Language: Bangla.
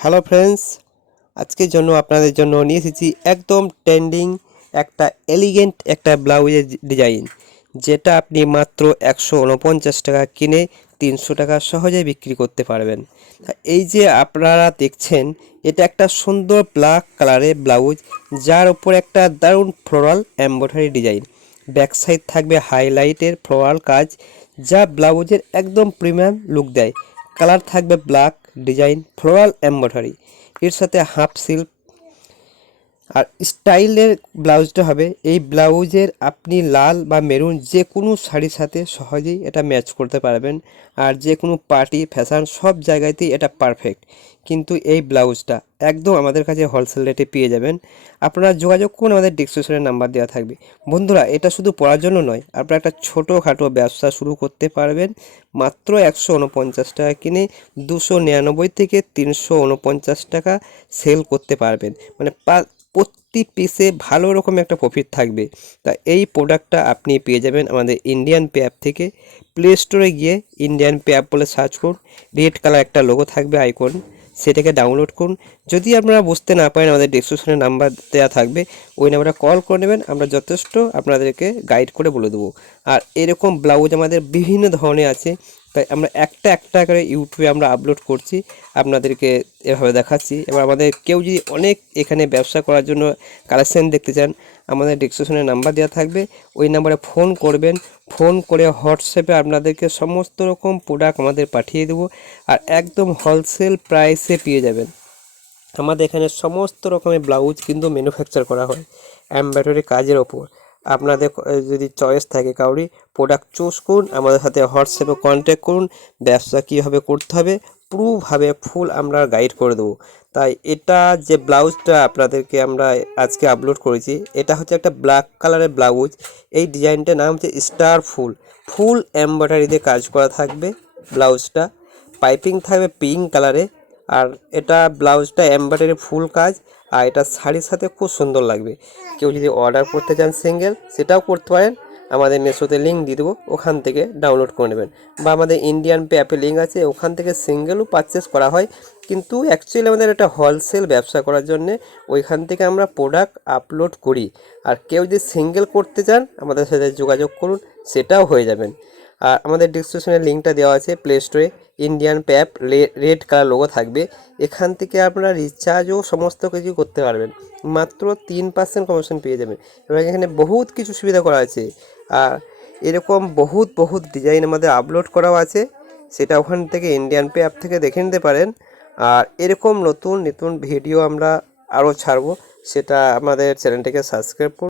হ্যালো ফ্রেন্ডস, আজকের জন্য আপনাদের জন্য নিয়ে এসেছি একদম ট্রেন্ডিং একটা এলিগেন্ট একটা ব্লাউজের ডিজাইন, যেটা আপনি মাত্র 149 টাকা কিনে 300 টাকা সহজে বিক্রি করতে পারবেন। এই যে আপনারা দেখছেন, এটা একটা সুন্দর ব্ল্যাক কালারের ব্লাউজ, যার উপর একটা দারুণ floral embroidery design. Back side থাকবে হাইলাইটের ফ্লোরাল কাজ, যা ব্লাউজের একদম প্রিমিয়াম লুক দেয়। কালার থাকবে ব্ল্যাক, ডিজাইন ফ্লোরাল এমব্রয়ডারি, এর সাথে হাফ সিল্ক আর স্টাইলের ব্লাউজটা হবে। এই ব্লাউজের আপনি লাল বা মেরুন যে কোনো শাড়ির সাথে সহজেই এটা ম্যাচ করতে পারবেন, আর যে কোনো পার্টি ফ্যাশন সব জায়গাতেই এটা পারফেক্ট। কিন্তু এই ব্লাউজটা একদম আমাদের কাছে হোলসেল রেটে পেয়ে যাবেন। আপনারা যোগাযোগ করুন, আমাদের ডিসক্রিপশনে নাম্বার দেওয়া থাকবে। বন্ধুরা, এটা শুধু পড়ার জন্য নয়, আপনারা একটা ছোটোখাটো ব্যবসা শুরু করতে পারবেন। মাত্র 149 টাকা কিনে 299 থেকে 349 টাকা সেল করতে পারবেন। মানে প্রতি পিসে ভালো রকম একটা প্রফিট থাকবে। তা এই প্রোডাক্টটা আপনি পেয়ে যাবেন আমাদের ইন্ডিয়ান পে অ্যাপ থেকে। প্লে স্টোরে গিয়ে ইন্ডিয়ান পে অ্যাপ বলে সার্চ করুন, রেড কালার একটা লোগো থাকবে আইকন, সেটাকে ডাউনলোড করুন। যদি আপনারা বুঝতে না পারেন, আমাদের ডিসক্রিপশনে নাম্বার দেওয়া থাকবে, ওই নাম্বারে কল করে নেবেন, আমরা যথেষ্ট আপনাদেরকে গাইড করে বলে দেবো। আর এরকম ব্লাউজ আমাদের বিভিন্ন ধরনের আছে, তাই আমরা একটা একটা করে ইউটিউবে আমরা আপলোড করছি, আপনাদেরকে এভাবে দেখাচ্ছি। এবার আমাদের কেউ যদি অনেক এখানে ব্যবসা করার জন্য কালেকশান দেখতে চান, আমাদের ডিসক্রিপশনে নাম্বার দেওয়া থাকবে, ওই নাম্বারে ফোন করবেন। ফোন করে হোয়াটসঅ্যাপে আপনাদেরকে সমস্ত রকম প্রোডাক্ট আমাদের পাঠিয়ে দেবো, আর একদম হোলসেল প্রাইসে পেয়ে যাবেন। আমাদের এখানে সমস্ত রকমের ব্লাউজ কিন্তু ম্যানুফ্যাকচার করা হয় এমব্রয়ডারি কাজের ওপর। আপনাদের যদি চয়েস থাকে কাউরি, প্রোডাক্ট চুজ করুন, আমাদের সাথে হোয়াটসঅ্যাপে কন্ট্যাক্ট করুন। ব্যবসা কীভাবে করতে হবে পুরোভাবে ফুল আমরা গাইড করে দেবো। তাই এটা যে ব্লাউজটা আপনাদেরকে আমরা আজকে আপলোড করেছি, এটা হচ্ছে একটা ব্ল্যাক কালারের ব্লাউজ। এই ডিজাইনটার নাম হচ্ছে স্টার ফুল। ফুল এমব্রয়ডারিতে কাজ করা থাকবে ব্লাউজটা, পাইপিং থাকবে পিঙ্ক কালারে। আর এটা ব্লাউজটা এমব্রয়ডারি ফুল কাজ, আর এটা শাড়ির সাথে খুব সুন্দর লাগবে। কেউ যদি অর্ডার করতে চান সিঙ্গেল, সেটাও করতে পারেন। আমাদের মেশোতে লিঙ্ক দিয়ে দেবো, ওখান থেকে ডাউনলোড করে নেবেন। বা আমাদের ইন্ডিয়ান পে অ্যাপে লিঙ্ক আছে, ওখান থেকে সিঙ্গেলও পারচেস করা হয়। কিন্তু অ্যাকচুয়ালি আমাদের একটা হোলসেল ব্যবসা করার জন্যে ওইখান থেকে আমরা প্রোডাক্ট আপলোড করি। আর কেউ যদি সিঙ্গেল করতে চান, আমাদের সাথে যোগাযোগ করুন, সেটাও হয়ে যাবেন। আর আমাদের ডিসক্রিপশনে লিঙ্কটা দেওয়া আছে প্লে স্টোরে, Indian pay app, red colour logo থাকবে। এখান থেকে আপনারা রিচার্জও সমস্ত কিছু করতে পারবেন, মাত্র 3% কমিশন পেয়ে যাবেন। এবং এখানে বহুত কিছু সুবিধা করা আছে। আর এরকম বহুত ডিজাইন আমাদের আপলোড করাও আছে, সেটা ওখান থেকে ইন্ডিয়ান পে অ্যাপ থেকে দেখে নিতে পারেন। আর এরকম নতুন নতুন ভিডিও আমরা আরও ছাড়বো, সেটা আমাদের চ্যানেলটাকে সাবস্ক্রাইব করুন।